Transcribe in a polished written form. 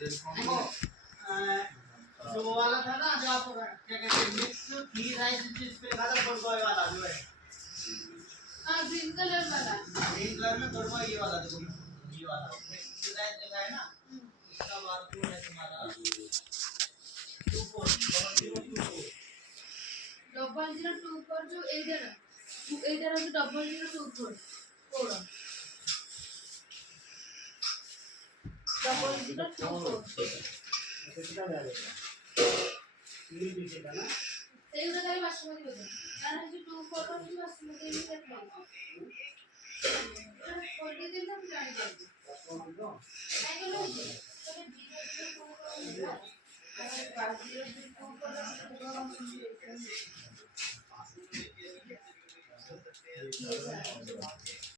देखो जो वो वाला था ना, जो आप क्या कहते हैं, मिक्स घी राइस जिस पे लिखा था बड़गोय वाला जो है, हाँ ग्रीन कलर वाला, ग्रीन कलर में बड़गोय ये वाला, देखो ये वाला मिक्स राइस लिखा है ना, इसका बारकोड है तुम्हारा 0024 जो इधर है, इधर है 0024 कोड 0024 ସେଇଗୁଡ଼ା ଖାଲି ବାସୁମତୀ ବୋଧେ, ତାର ଯୋଉ 24 ଅଛି ବାସୁମତୀ ବି କେତେ ଖୋଲି ଦିନ ମୁଁ ଜାଣିପାରିବି କାହିଁକି କହିଲ ତମେ 0024